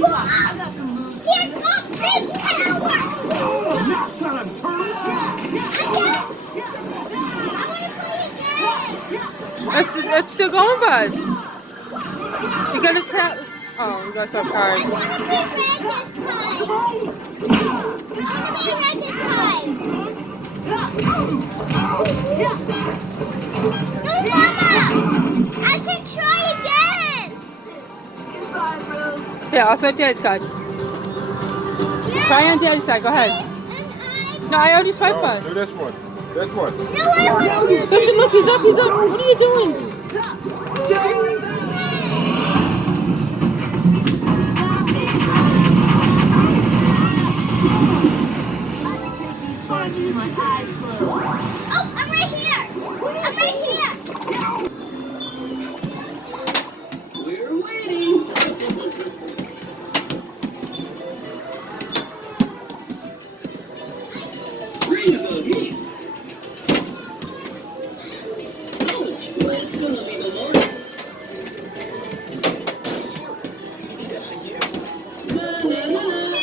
I got some moves. He's got big power. Now tell him, turtle. It's still going, bud. You gotta tap. Oh, you gotta stop card. I want to be red this time. No, Mama! I said try again. Yeah, I'll swipe Daddy's card. Try on Daddy's side. Go ahead. No, I already swiped one. Do this one. This one. No, I want to do Listen, look, he's up, he's up. What are you doing? Oh, I'm right here. I'm right here. We're waiting. Bring the heat. Ouch, that's gonna be the Lord. Na, na, na, na.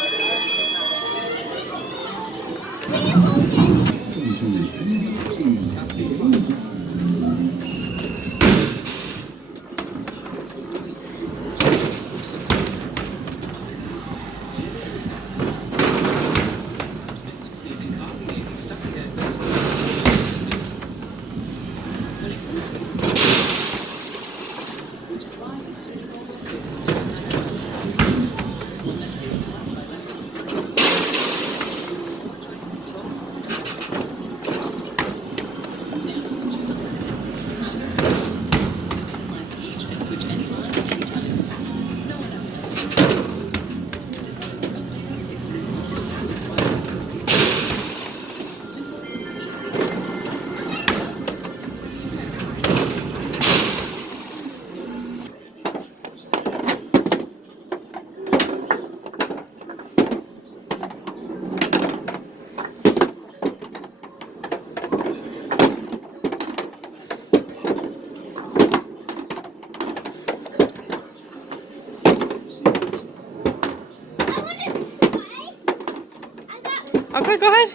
Okay, go ahead.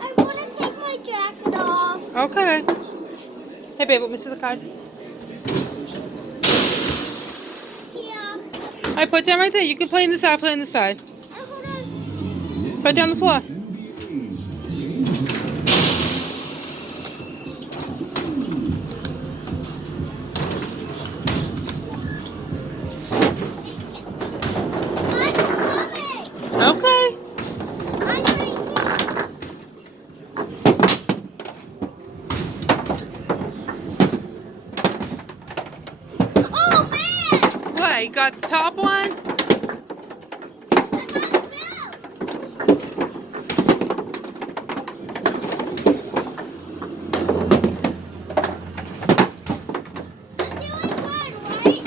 I want to take my jacket off. Okay. Hey, babe, let me see the card. Yeah. I put it down right there. You can play on the side, play on the side. Hold on. Put it down on the floor. Okay. Oh man! What, you got the top one?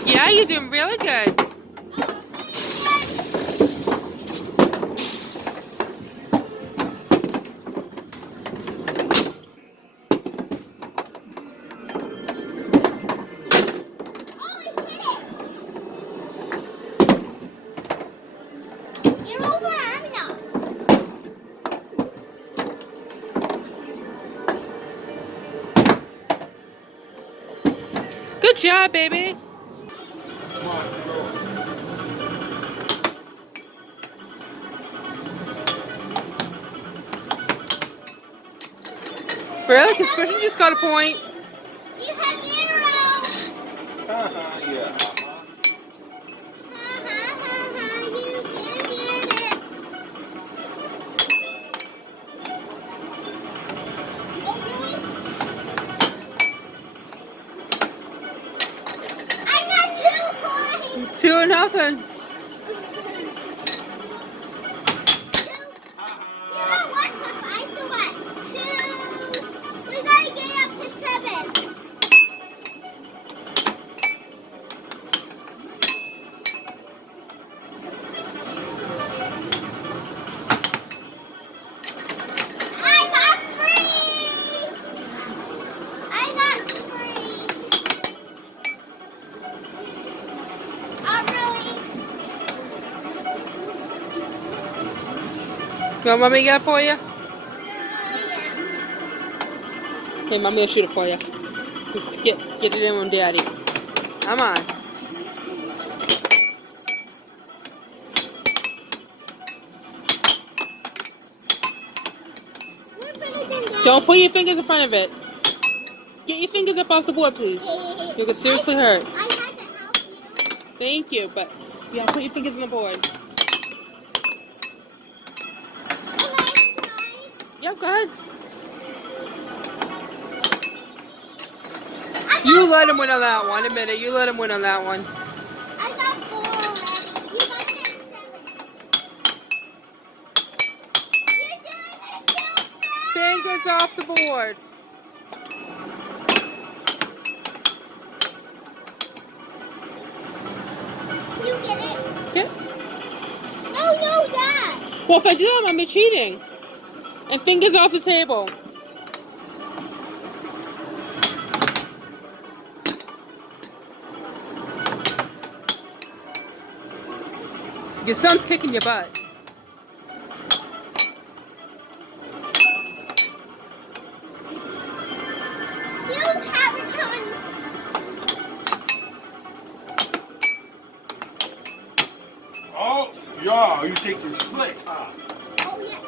Yeah, you're doing really good. You're over Amina. Good job, baby. Come on, go. Really? Because Christian just got a point. You have zero. Yeah. You can get it. I got 2 points. 2-0. You got 1 point. I still got 2. We gotta get up to 7. I got 3. I got 3. You want mommy to get it for you? Yeah. Hey, mommy will shoot it for you. Let's get it in on daddy. Come on. We're better than that. Don't put your fingers in front of it. Get your fingers up off the board, please. You could seriously hurt. I had to help you. Thank you, but you gotta put your fingers on the board. Yep, go ahead. You let him win on that one. Admit it. You let him win on that one. I got 4 already. You got 7. You're doing it too fast. Fingers off the board. You get it? Okay. No, Dad. Well, if I do that, I'm be cheating. And fingers off the table. Your son's kicking your butt. You haven't done. Oh, yeah, you think you're slick, huh? Oh, yeah.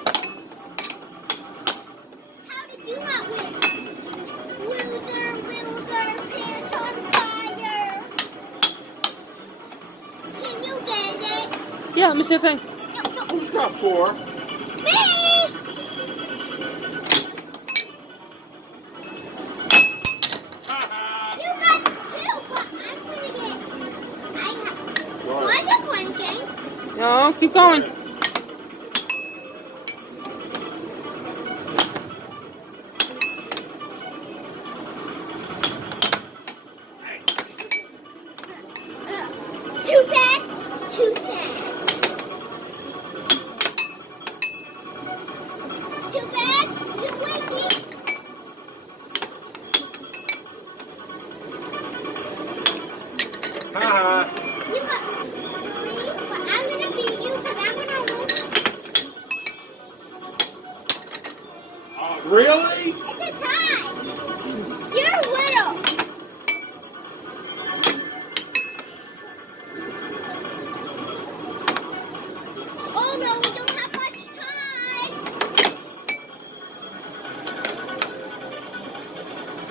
How did you not win? Loser, pants on fire. Can you get it? Yeah, let me see the thing. No. Who's got 4? Me! You got 2, but I'm gonna get. I have. Why's it blinking? No, keep going. Too bad, too sad. Too bad, too wicked. Haha. You got 3, but I'm gonna beat you because I'm gonna lose. Really? It's a tie. You're a widow. Oh no, we don't have much time.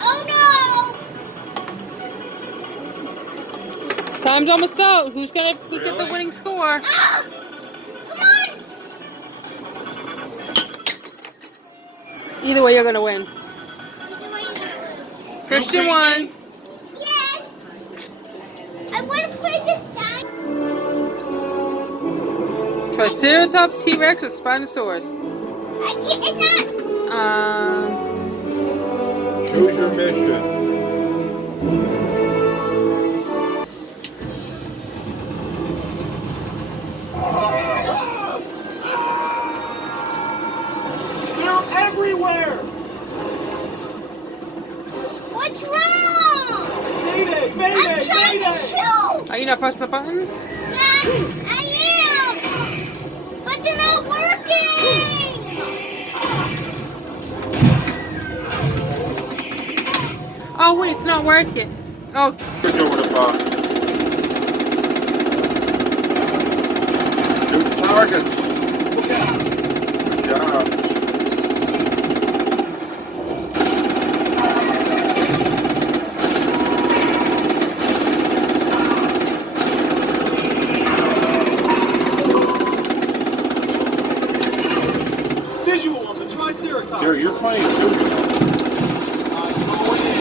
Oh no. Time's almost out. Who's gonna get the winning score? Ah! Come on. Either way, you're gonna win. Either way, you're gonna lose. Christian won. Yes. I want to play this time. Triceratops, T-Rex, or Spinosaurus? I can't. It's not. Choose your mission. They're everywhere! What's wrong? Mayday! I'm Mayday! trying to Mayday! shoot. Are you not pressing the buttons? Yes, I am. But they're not working. Oh wait, it's not working. Oh, Switch over the box. Shoot targets. Good job. Visual of the Triceratops. Here, you're playing too, you know. Going in.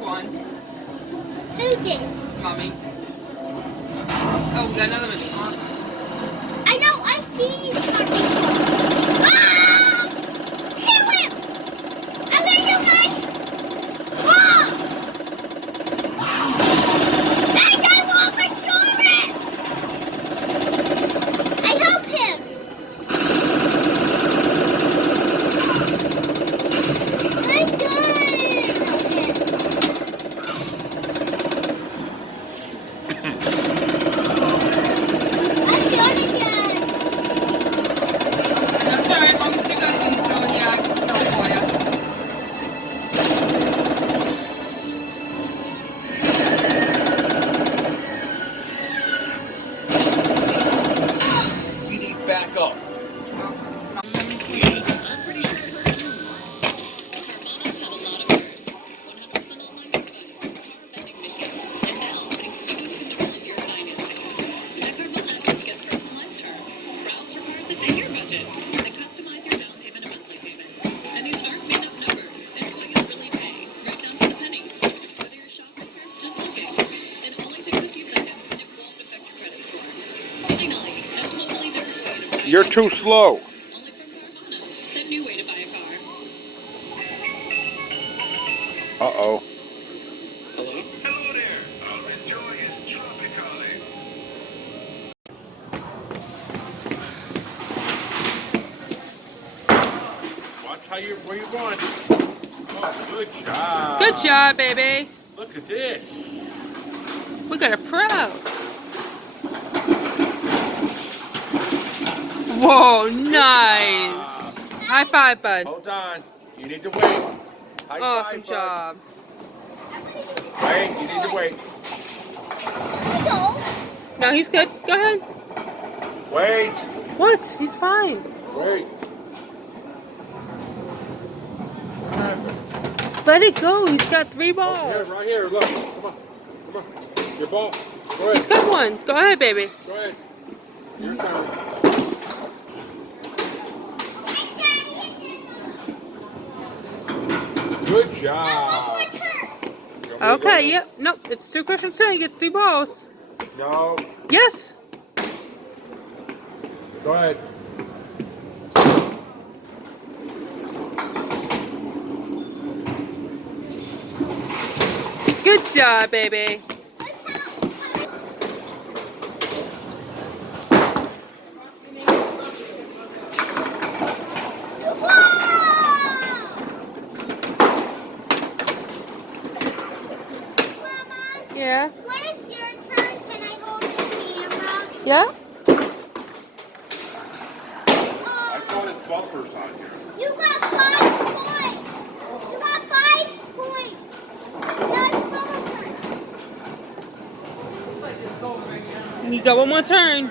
one. Who did? Mommy. Oh, we got another one. Awesome. I know, I've seen these cars before. Ah! Kill him! I'm gonna use my... Oh! Guys, I want restuarant! I help him! I'm done! I'm done again! That's alright, Mommy. You got these going. Yeah, I can tell for you. We need backup. You're too slow. Only from Carvana, that new way to buy a car. Uh-oh. Hello? Hello there. Our enjoy is tropicale. Watch how you where you going. Oh, good job. Good job, baby. Look at this. We got a pro. Whoa, nice. High five, bud. Hold on. You need to wait. High Awesome five, bud. job. Wait, you need to wait. No, he's good. Go ahead. Wait. What? He's fine. Wait. Let it go. He's got 3 balls. Here, right here. Look. Come on. Come on. Your ball. Go He's ahead. got one. Go ahead, baby. Go ahead. Your turn. Good job. Okay, yep. Nope. It's 2 questions soon. He gets 3 balls. No. Yes. Go ahead. Good job, baby. Yeah. When it's your turn, can I hold the camera? Yeah? I thought it's bumpers on here. You got 5 points. You got 5 points. That's Bubba's turn. You got one more turn.